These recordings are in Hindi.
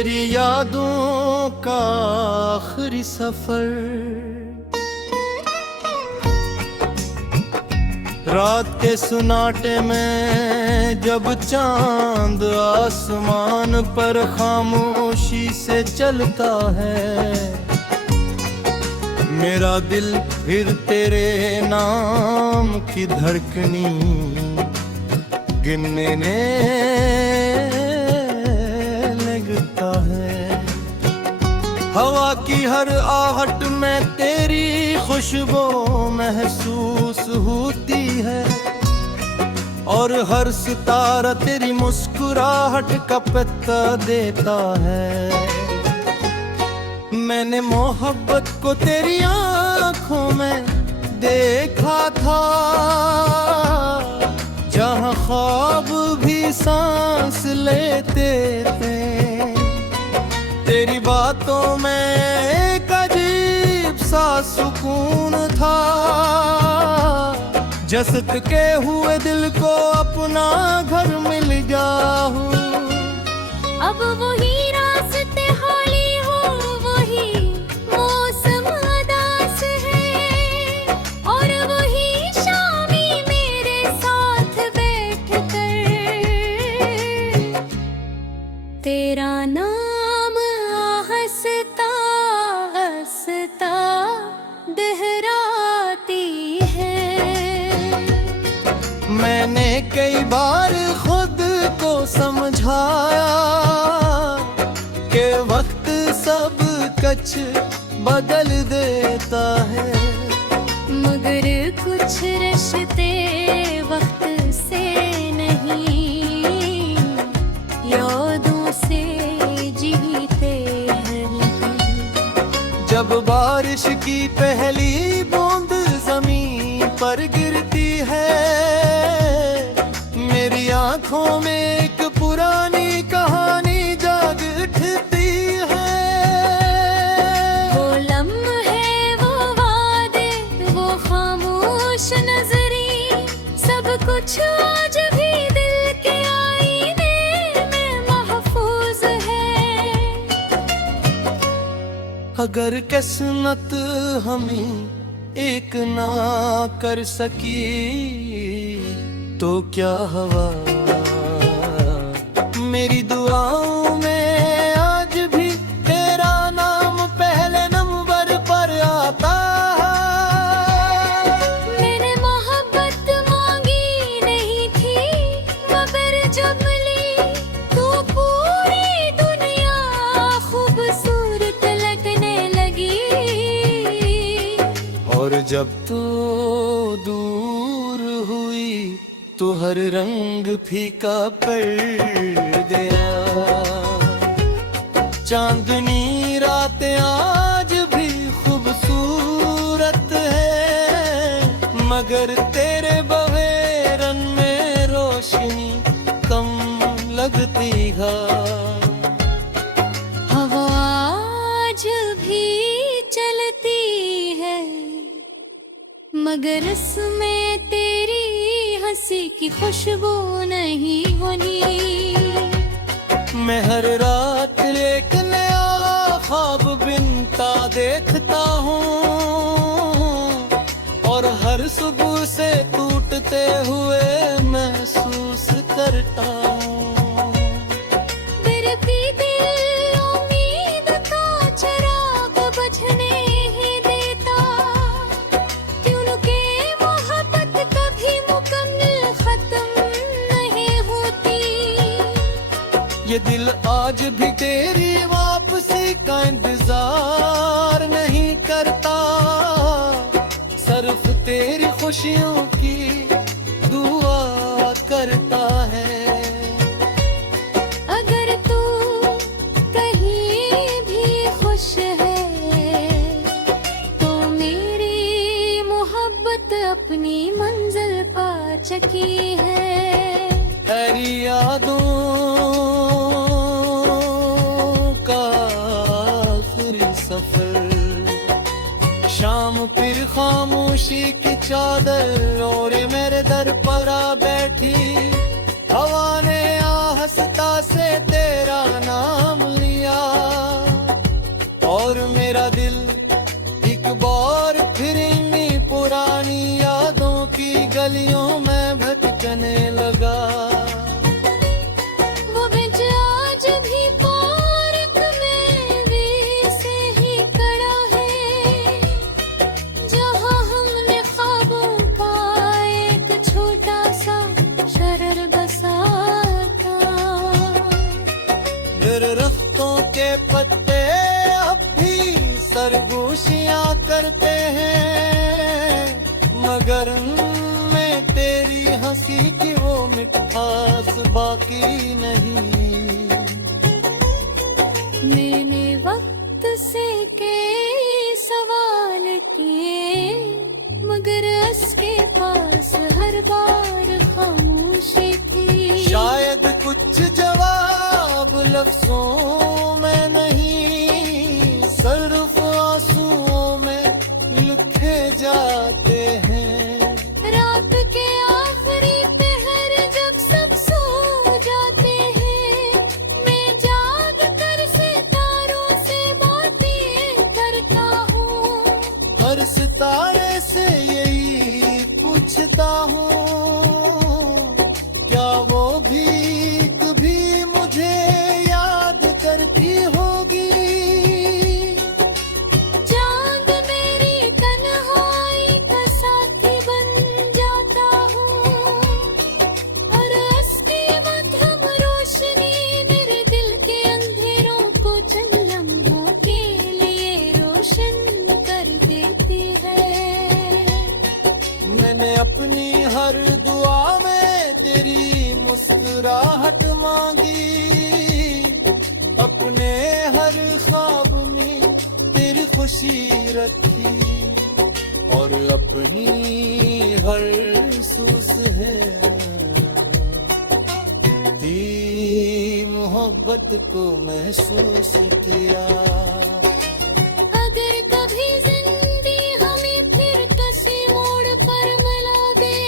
तेरी यादों का आखिरी सफर। रात के सुनाटे में जब चांद आसमान पर खामोशी से चलता है, मेरा दिल फिर तेरे नाम की धड़कनी गिनने लगता है। हवा की हर आहट में तेरी खुशबू महसूस होती है, और हर सितारा तेरी मुस्कुराहट का पता देता है। मैंने मोहब्बत को तेरी आँखों में देखा था, जहाँ ख्वाब भी सांस लेते थे। तेरी बातों में एक अजीब सा सुकून था, जसत के हुए दिल को अपना घर मिल जाऊं। अब वही रास्ते हौली हो, वही मौसम उदास है, और वही शामी मेरे साथ बैठ कर तेरा नाम हंसता हंसता दोहराती है। मैंने कई बार खुद को समझाया कि वक्त सब कुछ बदल देता है, मगर कुछ रिश्ते वक्त से नहीं, यादों से जीते हैं। जब बारिश की पहली बूंद जमीन पर गिरती है, मेरी आंखों में एक पुरानी कहानी जाग उठती है। वो लम्हे, वो वादे, वो खामोश नजरी, सब कुछ आज भी दिल के आईने में महफूज है। अगर किस्मत हमें एक ना कर सकी तो क्या हवा, मेरी दुआओं में आज भी तेरा नाम पहले नंबर पर आता है। मैंने मोहब्बत मांगी नहीं थी, मगर जब मिली तो पूरी दुनिया खूबसूरत लगने लगी। और जब तू दूर हुई तो हर रंग फीका पड़ गया। चांदनी रातें आज भी खूबसूरत है, मगर तेरे बवेरन में रोशनी कम लगती है। हवा आज भी चलती है, मगर इसमें तेरी हंसी की खुशबू नहीं होनी। मैं हर रात एक नया ख्वाब बिनता देखता हूँ, और हर सुबह से टूटते हुए महसूस करता हूँ। बिरती दिल उम्मीद का चिराग बुझने ही देता, क्योंकि मोहब्बत कभी मुकम्मल खत्म नहीं होती। ये दिल आज भी तेरी वापसी का इंतजार नहीं करता, सिर्फ तेरी खुशियों की दुआ करता है। अगर तू कहीं भी खुश है, तो मेरी मोहब्बत अपनी मंजिल पा चुकी है। तेरी यादों का आखिरी सफर, शाम फिर खामोशी की चादर और मेरे दर पर आ बैठी। हवा ने आहस्ता से तेरा नाम लिया, और मेरा दिल एक बार फिर इन्हीं पुरानी यादों की गलियों में भटकने लगा। वो ब्रिज आज भी पार्क में वैसे ही खड़ा है, जहाँ हमने ख्वाबों का एक छोटा सा शहर बसाया था। दरख्तों के पत्ते अब भी सरगोशियां करते हैं, मगर मैं तेरी हंसी की वो मिठास बाकी नहीं। मैंने वक्त से कई सवाल किए, मगर उसके पास हर बार खामोशी थी। शायद कुछ जवाब लफ्जों में नहीं, सिर्फ आंसुओं में लिखे जाते हैं। रात के आखिरी पहर जब सब सो जाते हैं, मैं जाग कर सितारों से बातें करता हूँ। हर सितारे से यही पूछता हूँ, क्या वो भी कभी मुझे याद करती होगी। चांद मेरी तन्हाई का साथी बन जाता हूँ, और उसकी मध्यम रोशनी मेरे दिल के अंधेरों को चंद लम्हों के लिए रोशन कर देती है। मैंने अपनी हर दुआ में तेरी मुस्कुराहट मांगी, अपने हर ख्वाब में तेरी खुशी रखी, और अपनी हर सूस है तेरी मोहब्बत को महसूस किया। अगर कभी जिंदगी हमें फिर किसी मोड़ पर मिला दे,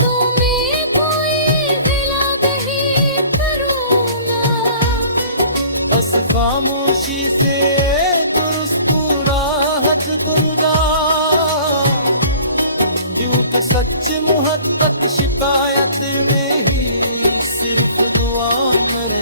तो मैं कोई दिला दही करूँगा। बस खामोशी से तुरस्कुराहट दूंगा, झूठ सच मोहब्बत शिकायत में ही सिर्फ दुआ मेरे